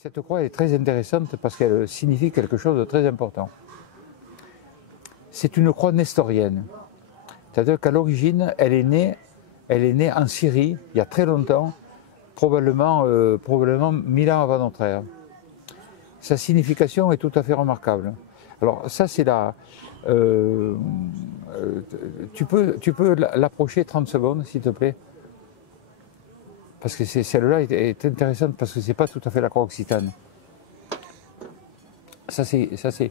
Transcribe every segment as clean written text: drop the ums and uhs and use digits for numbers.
Cette croix est très intéressante parce qu'elle signifie quelque chose de très important. C'est une croix nestorienne. C'est-à-dire qu'à l'origine, elle est née en Syrie, il y a très longtemps, probablement 1000 ans avant notre ère. Sa signification est tout à fait remarquable. Alors ça, c'est la... tu peux l'approcher 30 secondes, s'il te plaît? Parce que celle-là est intéressante, parce que ce n'est pas tout à fait la croix occitane. Ça, c'est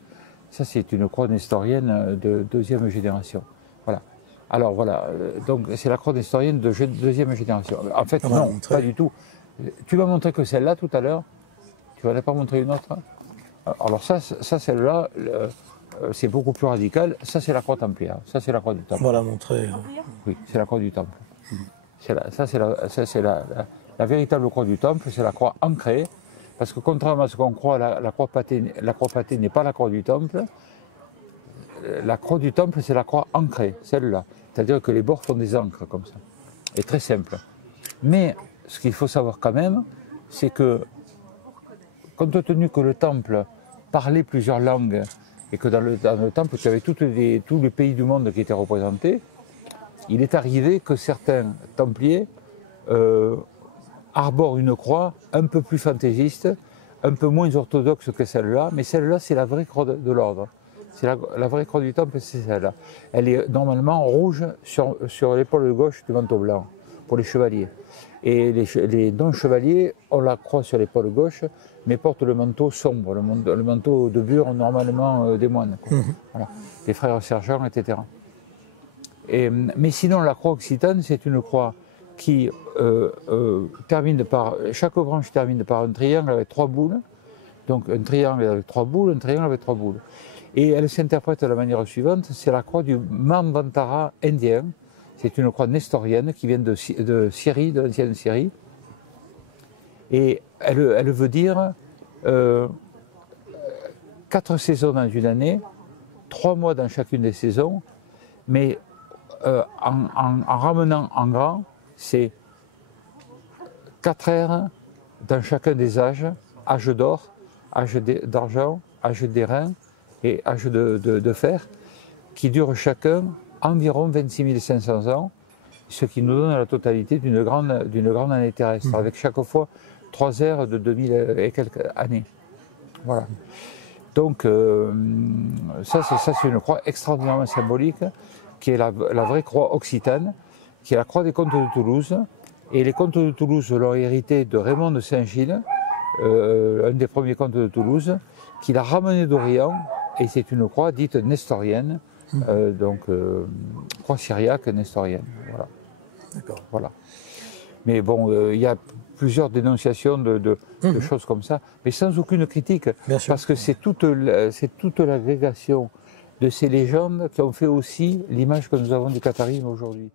une croix nestorienne de deuxième génération. Voilà. Alors voilà, donc c'est la croix nestorienne de deuxième génération. En fait, non, pas du tout. Tu m'as montré que celle-là tout à l'heure. Tu m'en as pas montré une autre? Alors ça celle-là, c'est beaucoup plus radical. Ça, c'est la croix templière. Ça, c'est la croix du temple. On va la montrer. Oui, c'est la croix du temple. Ça, c'est la véritable croix du temple, c'est la croix ancrée, parce que contrairement à ce qu'on croit, la croix patée n'est pas la croix du temple. La croix du temple, c'est la croix ancrée, celle-là. C'est-à-dire que les bords font des encres comme ça. Et très simple. Mais ce qu'il faut savoir quand même, c'est que, compte tenu que le temple parlait plusieurs langues, et que dans le temple, tu avais tous les pays du monde qui étaient représentés, il est arrivé que certains templiers arborent une croix un peu plus fantaisiste, un peu moins orthodoxe que celle-là, mais celle-là, c'est la vraie croix de l'ordre. C'est la vraie croix du temple, c'est celle-là. Elle est normalement rouge sur l'épaule gauche du manteau blanc, pour les chevaliers. Et les non-chevaliers ont la croix sur l'épaule gauche, mais portent le manteau sombre, le manteau de bure normalement des moines. Voilà. Les frères sergents, etc. Mais sinon, la croix occitane, c'est une croix qui termine par... Chaque branche termine par un triangle avec 3 boules. Donc un triangle avec 3 boules, un triangle avec 3 boules. Et elle s'interprète de la manière suivante, c'est la croix du Manvantara indien. C'est une croix nestorienne qui vient de Syrie, de l'ancienne Syrie. Et elle veut dire 4 saisons dans une année, 3 mois dans chacune des saisons, mais en ramenant en grand, c'est 4 ères dans chacun des âge d'or, âge d'argent, âge d'airain et âge de fer, qui durent chacun environ 26 500 ans, ce qui nous donne la totalité d'une grande année terrestre, avec chaque fois 3 ères de 2000 et quelques années. Voilà. Donc ça c'est une croix extraordinairement symbolique, qui est la vraie croix occitane, qui est la croix des comtes de Toulouse. Et les comtes de Toulouse l'ont hérité de Raymond de Saint-Gilles, un des premiers comtes de Toulouse, qui l'a ramené d'Orient, et c'est une croix dite nestorienne, donc croix syriaque nestorienne. Voilà. D'accord. Voilà. Mais bon, il y a plusieurs dénonciations de choses comme ça, mais sans aucune critique, parce que c'est toute l'agrégation de ces légendes qui ont fait aussi l'image que nous avons du catharisme aujourd'hui.